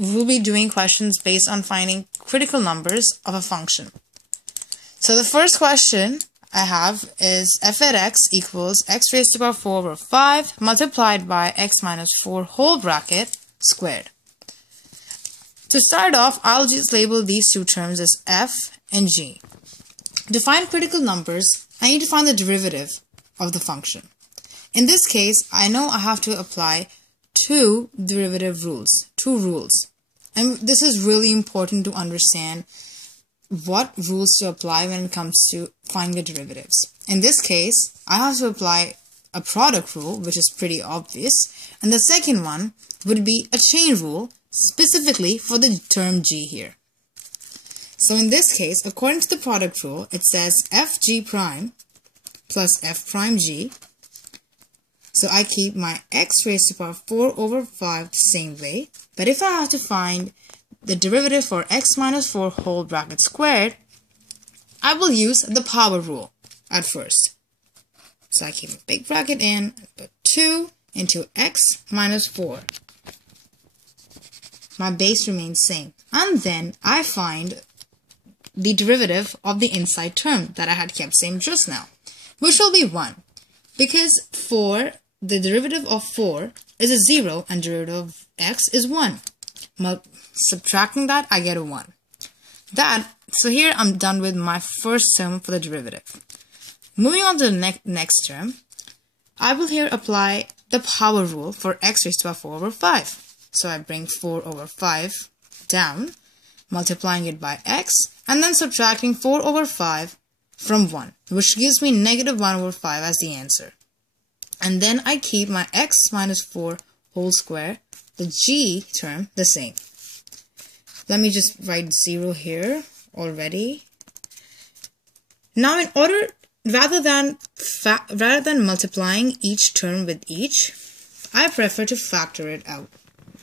we'll be doing questions based on finding critical numbers of a function. So the first question I have is f at x equals x raised to the power 4 over 5 multiplied by x minus 4 whole bracket squared. To start off, I'll just label these two terms as f and g. To find critical numbers, I need to find the derivative of the function. In this case, I know I have to apply two rules. And this is really important to understand what rules to apply when it comes to finding the derivatives. In this case, I have to apply a product rule, which is pretty obvious, and the second one would be a chain rule, specifically for the term g here. So in this case, according to the product rule, it says fg prime plus f prime g. So I keep my x raised to the power 4 over 5 the same way. But if I have to find the derivative for x minus 4 whole bracket squared, I will use the power rule at first. So I keep a big bracket in, put 2 into x minus 4. My base remains same. And then I find the derivative of the inside term that I had kept same just now, which will be 1. Because the derivative of 4 is a 0 and derivative of x is 1. Subtracting that, I get a 1. So here I'm done with my first term for the derivative. Moving on to the next term, I will here apply the power rule for x raised to the power 4 over 5. So I bring 4 over 5 down, multiplying it by x, and then subtracting 4 over 5 from 1, which gives me negative 1 over 5 as the answer. And then I keep my x minus 4 whole square, the g term, the same. Let me just write 0 here already. Now rather than multiplying each term with each, I prefer to factor it out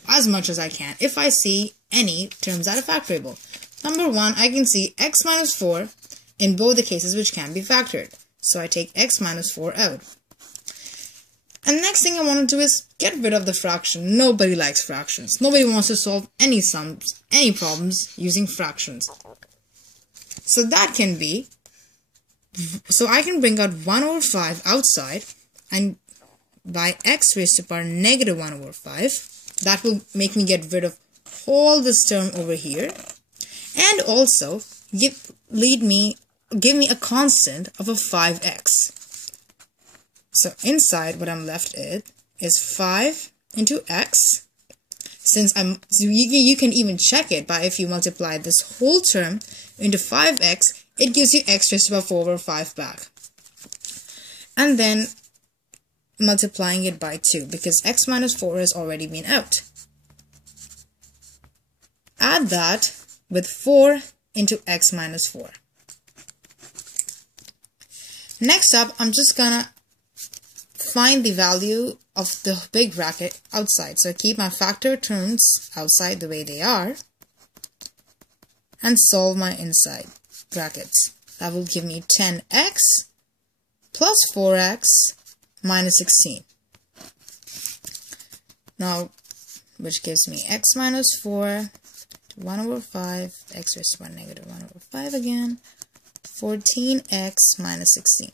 as much as I can if I see any terms that are factorable. Number 1, I can see x minus 4 in both the cases which can be factored. So I take x minus 4 out. And the next thing I want to do is get rid of the fraction. Nobody likes fractions. Nobody wants to solve any sums, any problems using fractions. So that can be, so I can bring out 1 over 5 outside, and by x raised to the power negative 1 over 5, that will make me get rid of all this term over here, and also give me a constant of a 5x. So inside, what I'm left with is 5 into x. So you can even check it by if you multiply this whole term into 5x, it gives you x raised to the power 4 over 5 back. And then multiplying it by 2 because x minus 4 has already been out. Add that with 4 into x minus 4. Next up, I'm just gonna find the value of the big bracket outside. So I keep my factor terms outside the way they are and solve my inside brackets. That will give me 10x plus 4x minus 16. Now, which gives me x minus 4, 1 over 5, x raised to the power negative 1 over 5 again, 14x minus 16.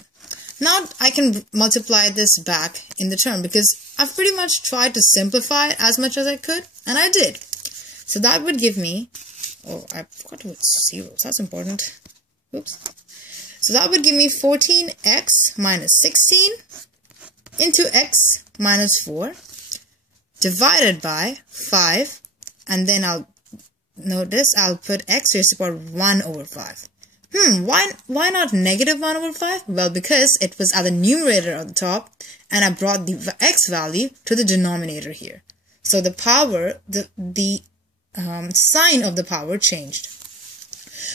Now I can multiply this back in the term because I've pretty much tried to simplify it as much as I could, and I did. So that would give me, oh, I forgot to put zeros, that's important. Oops. So that would give me 14x minus 16 into x minus 4 divided by 5, and then I'll put x raised to the power 1 over 5. Why not negative 1 over 5? Well, because it was at the numerator at the top, and I brought the x value to the denominator here. So the power, the sign of the power changed.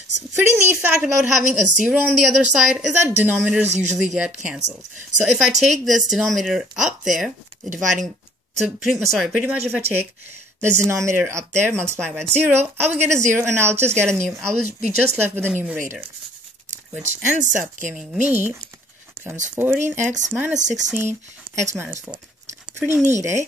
So pretty neat fact about having a 0 on the other side is that denominators usually get cancelled. So if I take this denominator up there, pretty much if I take the denominator up there, multiply by 0, I will get a 0 and I will be just left with a numerator, which ends up giving me, becomes 14x minus 16, x minus 4. Pretty neat, eh?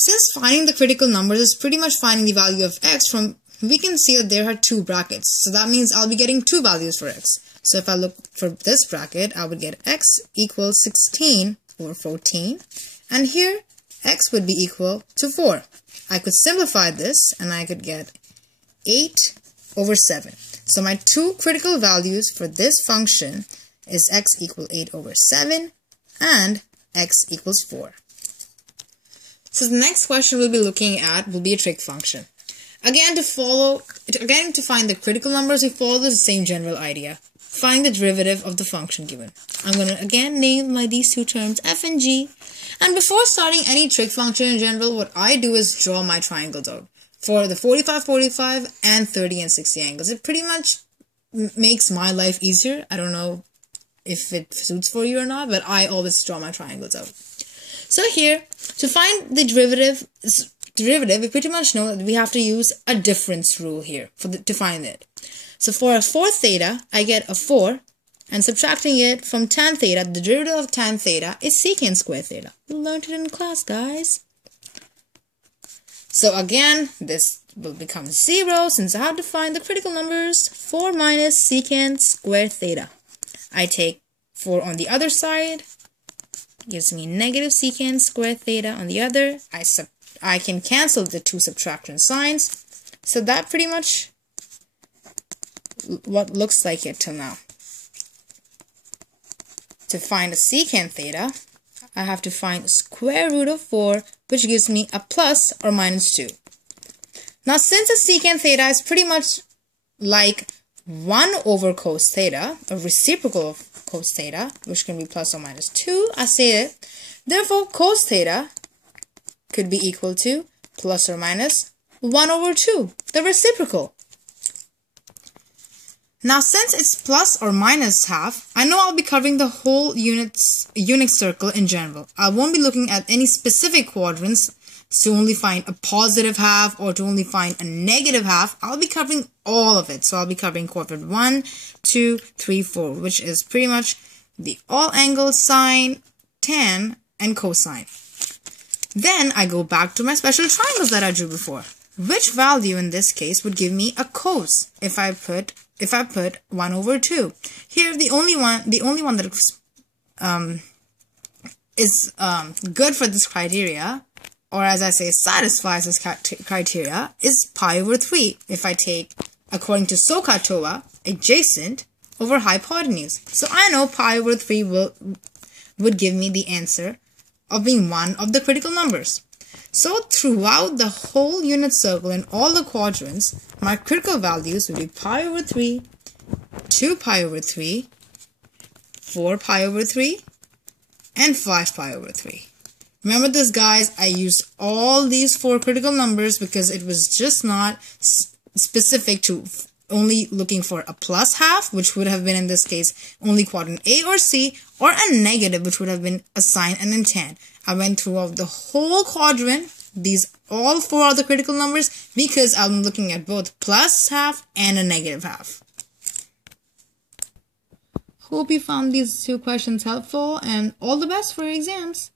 Since finding the critical numbers is pretty much finding the value of x, we can see that there are two brackets. So that means I'll be getting two values for x. So if I look for this bracket, I would get x equals 16 over 14. And here, x would be equal to 4. I could simplify this and I could get 8 over 7. So my two critical values for this function is x equals 8 over 7 and x equals 4. So the next question we'll be looking at will be a trig function. Again, to find the critical numbers, we follow the same general idea. Find the derivative of the function given. I'm going to again name these two terms f and g. And before starting any trig function in general, what I do is draw my triangles out for the 45, 45 and 30 and 60 angles. It pretty much makes my life easier. I don't know if it suits for you or not, but I always draw my triangles out. So here, to find the derivative, we pretty much know that we have to use a difference rule here to find it. So for a 4 theta, I get a 4, and subtracting it from tan theta, the derivative of tan theta is secant square theta. We learned it in class, guys. So again, this will become 0 since I have to find the critical numbers. 4 minus secant square theta. I take 4 on the other side, gives me negative secant square theta on the other. I can cancel the two subtraction signs. So that pretty much what looks like it till now. To find a secant theta, I have to find square root of 4, which gives me a plus or minus 2. Now, since a secant theta is pretty much like 1 over cos theta, a reciprocal of cos theta, which can be plus or minus 2, I say it. Therefore, cos theta could be equal to plus or minus 1 over 2, the reciprocal. Now, since it's plus or minus half, I know I'll be covering the whole unit circle in general. I won't be looking at any specific quadrants to only find a positive half or to only find a negative half. I'll be covering all of it. So I'll be covering quadrant 1, 2, 3, 4, which is pretty much the all angles, sine, tan, and cosine. Then I go back to my special triangles that I drew before. Which value in this case would give me a cos if I put 1 over 2. Here, the only one that is good for this criteria, or as I say, satisfies this criteria, is pi over 3. If I take, according to SOHCAHTOA, adjacent over hypotenuse. So I know pi over 3 would give me the answer of being one of the critical numbers. So throughout the whole unit circle in all the quadrants, my critical values will be pi over 3, 2 pi over 3, 4 pi over 3, and 5 pi over 3. Remember this, guys, I used all these 4 critical numbers because it was just not specific to only looking for a plus half, which would have been in this case only quadrant A or C, or a negative, which would have been a sine and a tan. I went through the whole quadrant, all 4 are the critical numbers, because I'm looking at both plus half and a negative half. Hope you found these 2 questions helpful, and all the best for your exams.